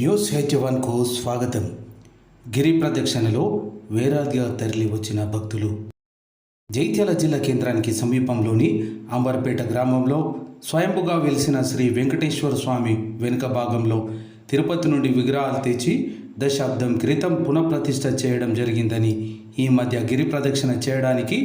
News హెచ్1కు స్వాగతం. గిరి ప్రదక్షిణలో వేలాదిగా తరలి వచ్చిన భక్తులు. జైత్యాల జిల్లా కేంద్రానికి సమీపంలోని అంబర్పేట గ్రామంలో స్వయంభుగా వెలిసిన శ్రీ వెంకటేశ్వర స్వామి వెనుక భాగంలో తిరుపతి నుండి విగ్రహాలు తెచ్చి దశాబ్దం క్రితం పునఃప్రతిష్ఠ చేయడం జరిగిందని, ఈ మధ్య గిరి ప్రదక్షిణ చేయడానికి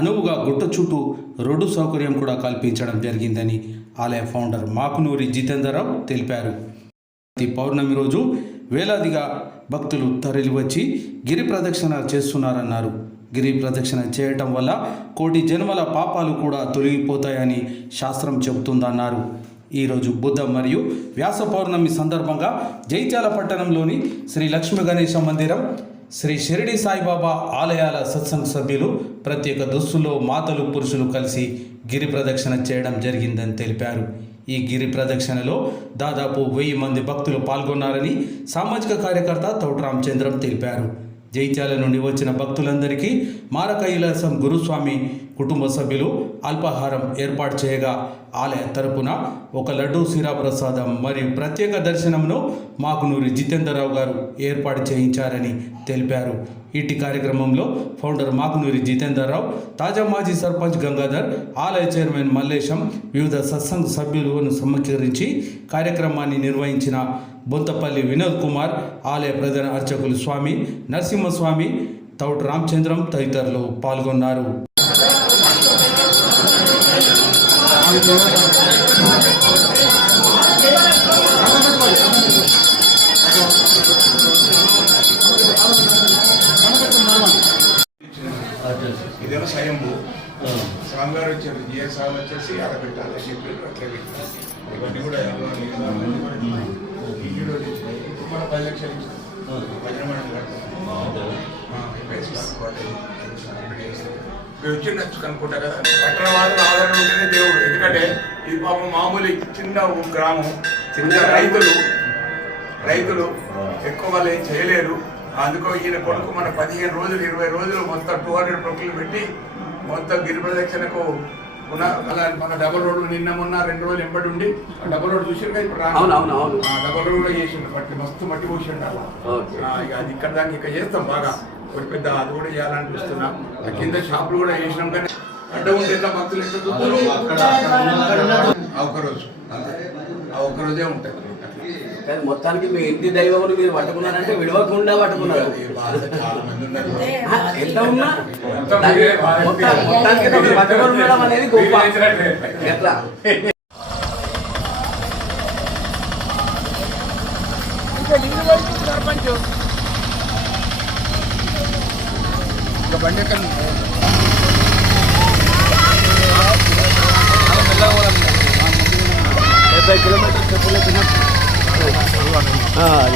అనువుగా గుట్ట చుట్టూ రోడ్డు సౌకర్యం కూడా కల్పించడం జరిగిందని ఆలయ ఫౌండర్ మాకునూరి జితేందర్రావు తెలిపారు. ప్రతి పౌర్ణమి రోజు వేలాదిగా భక్తులు తరలివచ్చి గిరి ప్రదక్షిణ చేస్తున్నారన్నారు. గిరి ప్రదక్షిణ చేయటం వల్ల కోటి జన్మల పాపాలు కూడా తొలగిపోతాయని శాస్త్రం చెబుతుందన్నారు. ఈరోజు బుధ మరియు వ్యాస పౌర్ణమి సందర్భంగా జైత్యాల పట్టణంలోని శ్రీ లక్ష్మీ గణేశ మందిరం, శ్రీ షిరిడి సాయిబాబా ఆలయాల సత్సంగ సభ్యులు ప్రత్యేక దుస్తుల్లో మాతలు పురుషులు కలిసి గిరి ప్రదక్షిణ చేయడం జరిగిందని తెలిపారు. ఈ గిరి ప్రదక్షిణలో దాదాపు 1000 మంది భక్తులు పాల్గొన్నారని సామాజిక కార్యకర్త తౌట రామచంద్రం తెలిపారు. జైత్యాల నుండి వచ్చిన భక్తులందరికీ మారకైలాసం గురుస్వామి కుటుంబ సభ్యులు అల్పాహారం ఏర్పాటు చేయగా ఆలయ తరపున ఒక లడ్డూ సిరా ప్రసాదం మరియు ప్రత్యేక దర్శనంను మాకునూరి జితేందర్రావు గారు ఏర్పాటు చేయించారని తెలిపారు. ఇట్టి కార్యక్రమంలో ఫౌండర్ మాకునూరి జితేందర్రావు, తాజా మాజీ సర్పంచ్ గంగాధర్, ఆలయ చైర్మన్ మల్లేశం, వివిధ సత్సంగ సభ్యులను సమీకరించి కార్యక్రమాన్ని నిర్వహించిన బొంతపల్లి వినోద్ కుమార్, ఆలయ ప్రధాన అర్చకులు స్వామి నరసింహస్వామి, తౌట రామచంద్రం తదితరులు పాల్గొన్నారు. ఇదేమో స్వయంభూ స్వామివారు వచ్చారు. జిఎస్ స్వామి వచ్చేసి ఆడబెట్టాలి ఇవన్నీ కూడా మన 10 లక్షలు వచ్చిండొచ్చు అనుకుంటా కదా. పట్టణ వాళ్ళు ఆదరణ ఉంటేనే దేవుడు. ఎందుకంటే ఇది పాపం మామూలు చిన్న గ్రామం, చిన్న రైతులు ఎక్కువ వాళ్ళు ఏం చేయలేరు. అందుకో ఈయన కొడుకు మన 15 రోజులు 20 రోజులు మొత్తం 200 ట్రక్కులు పెట్టి మొత్తం గిరి ప్రదక్షిణకు మన డబల్ రోడ్డు నిన్న మొన్న 2 రోజులు ఎంబడి ఉండి డబల్ రోడ్ చూసిండు ఇప్పుడు డబల్ రోడ్ చేసిండు. మస్తు మట్టి పోసిండు అలా. ఇక అది ఇక్కడ దానికి ఇక చేస్తాం బాగా ఒక పెద్ద అది కూడా చేయాలని చూస్తున్నాం. కింద షాపులు కూడా చేసినాం. కానీ అడ్డ ఉంటే భక్తులు ఒక్కరోజే ఉంటుంది. మొత్తానికి మీ ఇంటి దైవం మీరు పట్టుకున్నారంటే విడవకుండా పట్టుకున్నారు. ఎంత ఉన్నా మొత్తానికి పట్టుకొని ఉండడం అనేది గొప్ప. ఎట్లా బండి 70 కిలోమీటర్లు చెప్పులే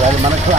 అది మనకు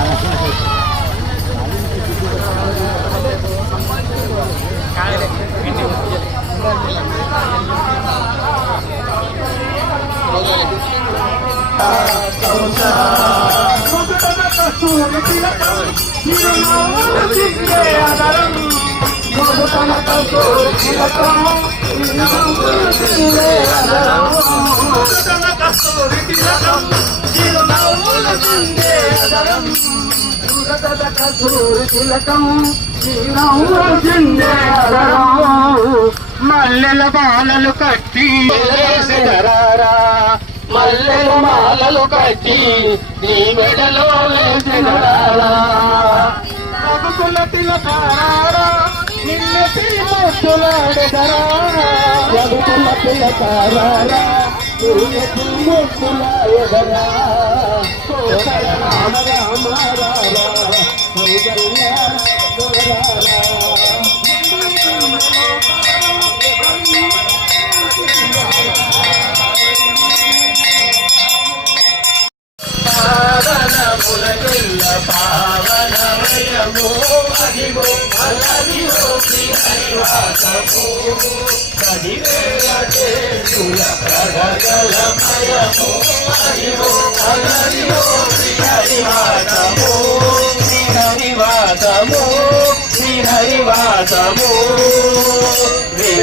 మల్లెల మాలలు కట్టి మల్లెల మాలలు కట్టి నీ మెడలో వేసినారా నిన్ను తిమ్మొత్తులాడెదరా రఘుకుల పిల్లకారా ముత్తులాడెదరా రామ రామ రామ పావనమయము అదిగో అలదిగో శ్రీహరివాసము కదివేల ప్రగలమయము అదిగో అలదిగో శ్రీహరివాసము శ్రీహరివాసము శ్రీహరివాసము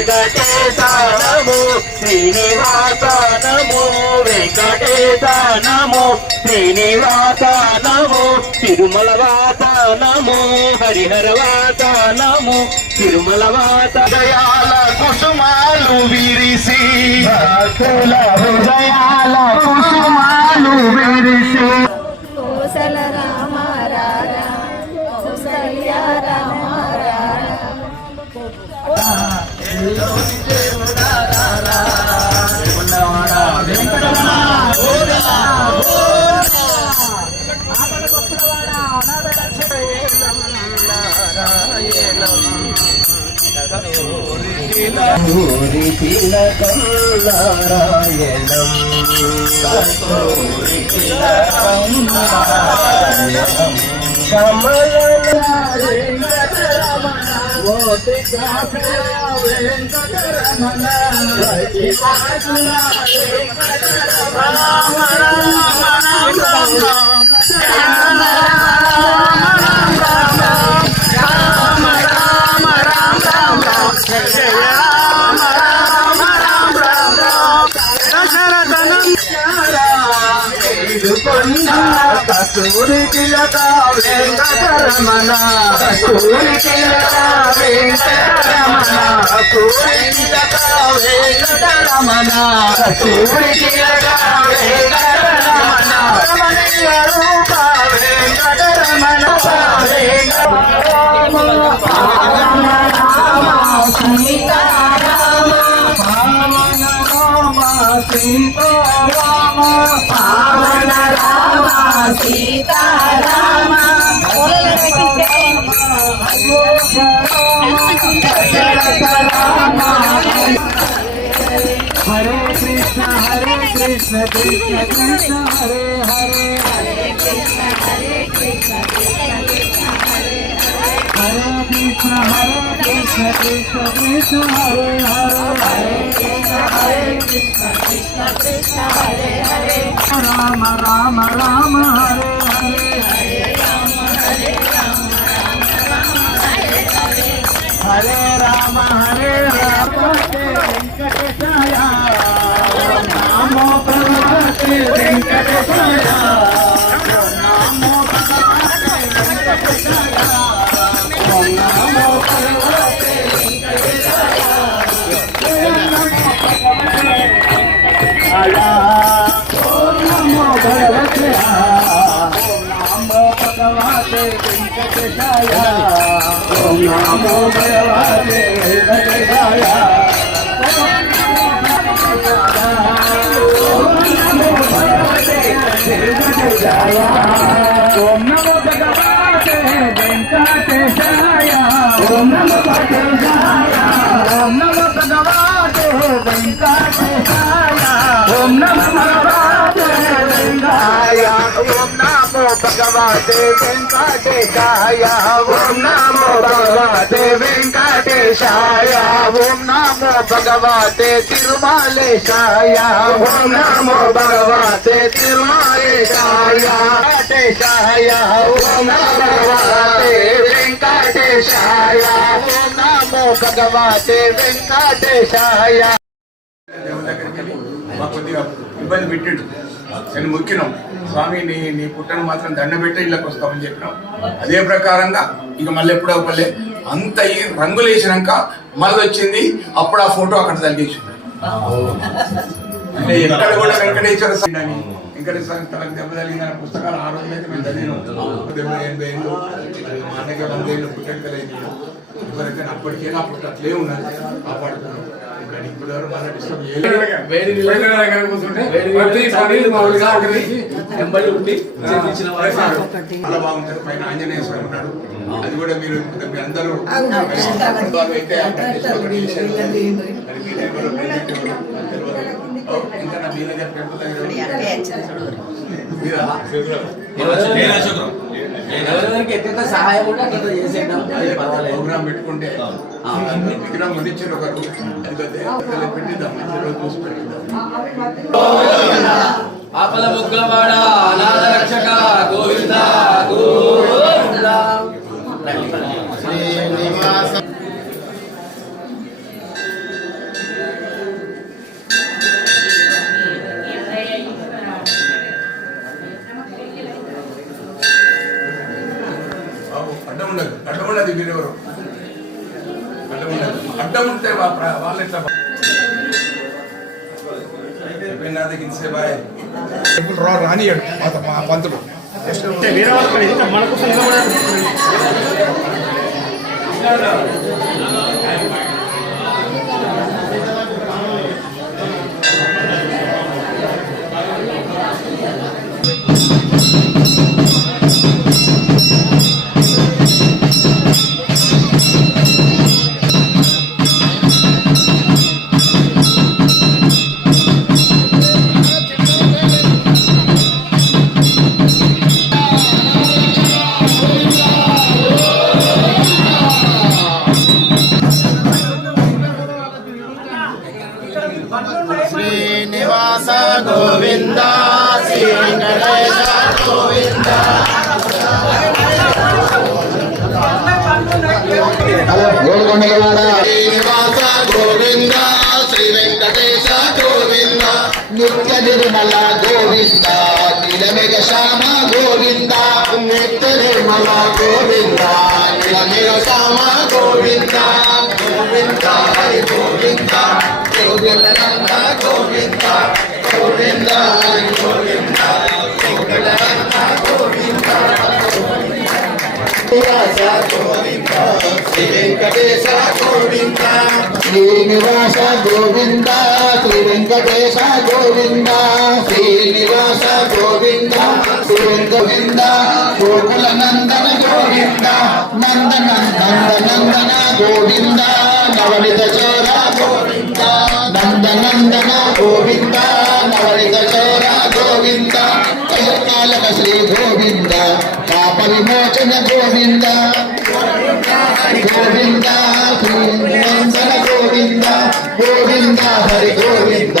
వెంకటేశ నమో శ్రీనివాస నమో వెంకటేశ నమో శ్రీనివాస నమో తిరుమల వాస నమో హరిహర వాస నమో తిరుమల వాస దయాల కుసుమాలు విరిసి భక్తుల హృదయాల కుసుమాలు విరిసి కోసల రామ రారా కౌసల్య రామ రారా ఊరి తిలకం నారాయణం ఊరి తిలకం నారాయణం కమల కస్తూరి తిలక వెంకటరమణ కస్తూరి తిలక వెంకటరమణ కస్తూరి తిలక వెంకటరమణ కస్తూరి తిలక వెంకటరమణ రమణీయ రూప వెంకటరమణ సీతారామ పావన రామ సీతారామ హరే కృష్ణ కృష్ణ కృష్ణ హరే హరే హరే కృష్ణ కృష్ణ కృష్ణ కృష్ణ హరే హరే రామ రామ రామ హరే హరే హరే రామ వెంకటేశాయ నమో భగవతే వెంకటేశాయ నమో భగవతే వెంకటేశాయ నమో భగవతే వెంకటేశాయ నమో భగవతే నమో భగవతే వెంకటేశాయ ఓం నమో భగవతే వెంకటేశాయ ఓం నమో భగవతే వెంకటేశాయ ఓం నమో భగవతే ఓం నమో భగవతే వెంకటేశాయ ఓం నమో భగవతే వెంకటేశాయ ఓం నమో భగవతే వెంకటేశాయ ఓం నమో భగవతే వెంకటేశాయ ఓం నమో భగవతే తిరుమలేశాయ ఓం నమో భగవతే తిరుమలేశాయ వెంకటేశాయ ఓం నమో భగవతే వెంకటేశాయ ఓం నమో భగవతే వెంకటేశాయ దేవుని దగ్గరికి వెళ్ళి మాకు కొద్దిగా ఇబ్బంది పెట్టిండు నేను మొక్కినాం స్వామి నీ పుట్టను మాత్రం దండం పెట్టి ఇళ్ళకి వస్తామని చెప్పినాం. అదే ప్రకారంగా ఇక మళ్ళీ ఎప్పుడు అవ్వలే అంత ఈ రంగులు వేసినాక మళ్ళీ వచ్చింది. అప్పుడు ఆ ఫోటో అక్కడ తగ్గించింది. అంటే ఎక్కడ కూడా వెంకటేశ్వర స్వామి అని వెంకటేశ్వర స్వామి తనకు దెబ్బ తగిలిన పుస్తకాలు ఆ రోజులైతే మేము చదివినాం. 80 ఏళ్ళు మా అన్నకి 100 ఏళ్ళు పుట్టెక్కలేదు. ఎవరికైనా అప్పటికైనా అప్పుడు అట్లే ఉన్నది కాపాడుతున్నాం. కానీ ఇప్పుడు ఎవరు మన డిస్టర్బ్ చేయలేదు. చాలా బాగుంటుంది. పైన ఆంజనేయ స్వామి ఉన్నాడు. అది కూడా మీరు అందరూ ఇంకా నా మీద ఎంత సహాయం ఉంటే అట్లా చేసేద్దాం. ప్రోగ్రామ్ పెట్టుకుంటే విగ్రహం ముడించారు ఒకరు. అది పెట్టిద్దాం. చూసి పెట్టిద్దాం. ఆపల ముగ్గవాడ అనాథ రక్షక గోవింద గోవింద. అడ్డం ఉండదు మీరెవరు అడ్డం ఉండదు. అడ్డం ఉంటే వాళ్ళు ఎట్లా ఇప్పుడు రానియాడు మా పంతులు శ్రీనివాస గోవింద శ్రీ వెంకటేశ గోవింద గోల్కొండలవాడ శ్రీనివాస గోవింద శ్రీ వెంకటేశ గోవింద నిత్య నిర్మల గోవింద నిలమెగ శ్యామ గోవింద నిత్య నిర్మల గోవింద నిలమెగ శ్యామ గోవింద గోవింద హరి గోవింద గోవింద గోవింద గోవింద గోవింద గోవింద గోవింద శ్రీ వెంకటేశ గోవింద శ్రీనివాస గోవింద శ్రీ వెంకటేశ గోవింద శ్రీనివాస గోవింద శ్రీ గోవింద గోకుల నందన గోవింద నందన నందన గోవింద నవనిత చోర గోవింద నందనందన గోవింద నవనిత చోర గోవింద కైకాలక శ్రీ గోవింద పాప విమోచన గోవింద గోవింద శ్రీనందన గోవింద గోవింద హరి గోవింద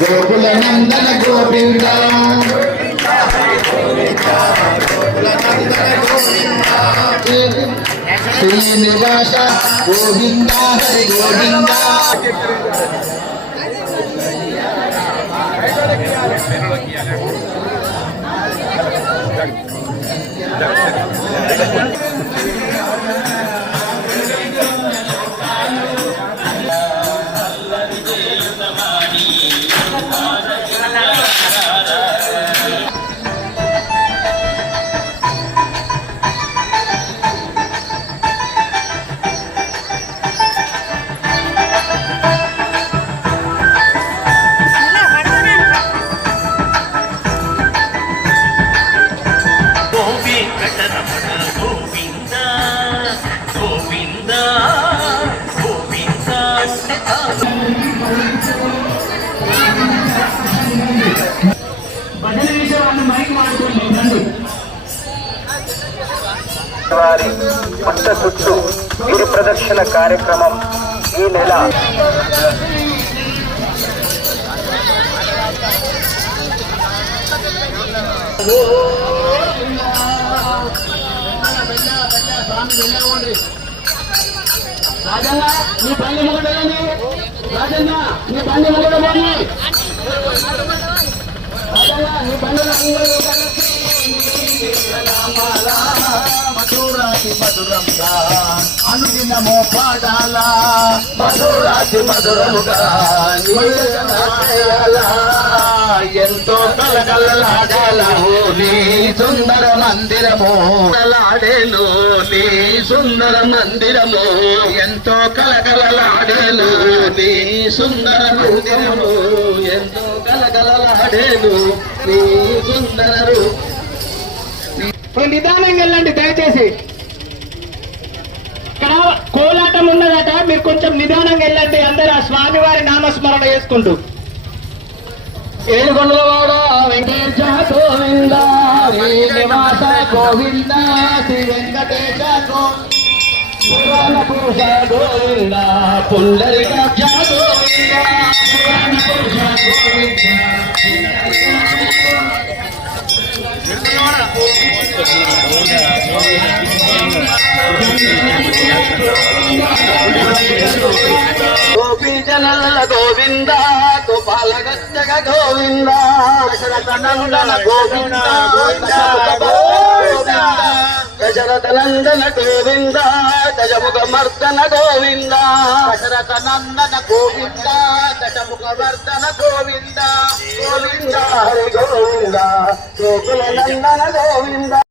గోకుల నందన గోవింద శ్రీనివాస గోవింద హరి గోవింద వారి పుట్ట చుట్టూ గిరి ప్రదక్షిణ కార్యక్రమం ఈ నెల రాజన్న నీ బండి మొదలని రాజన్న నీ బండి మొదలని రాజన్న నీ బండి మధురాతి మధురంగా అనుదినమో పాడాల మధురాతి మధురముగా ఎంతో కలకలలాడాల నీ సుందర మందిరము లాడేలు నీ సుందర మందిరము ఎంతో కలకలలాడేలు నీ సుందర మందిరము ఎంతో కలకలలాడేలు నీ సుందర. నిదానంగా వెళ్ళండి దయచేసి. ఇక్కడ కోలాటం ఉన్నదట, మీరు కొంచెం నిదానంగా వెళ్ళండి. అందరూ ఆ స్వామివారి నామస్మరణ చేసుకుంటూ ఏడుకొండలవాడ వెంకటేశ గోవింద శ్రీనివాస గోవింద శ్రీ వెంకటేశ పురాణ పురుష గోవింద పుండరీకాక్ష గోవింద పురాణ పురుష గోవింద. గోపీజనల గోవింద గోపాల గచ్చగ గోవింద దశరథ నందన గోవింద గోవింద గజర దశరథ నందన గోవింద గజముఖ మర్దన గోవింద దశరథ నందన గోవింద గజముఖ మర్దన గోవింద గోవింద హరి గోవింద గోకుల నందన గోవింద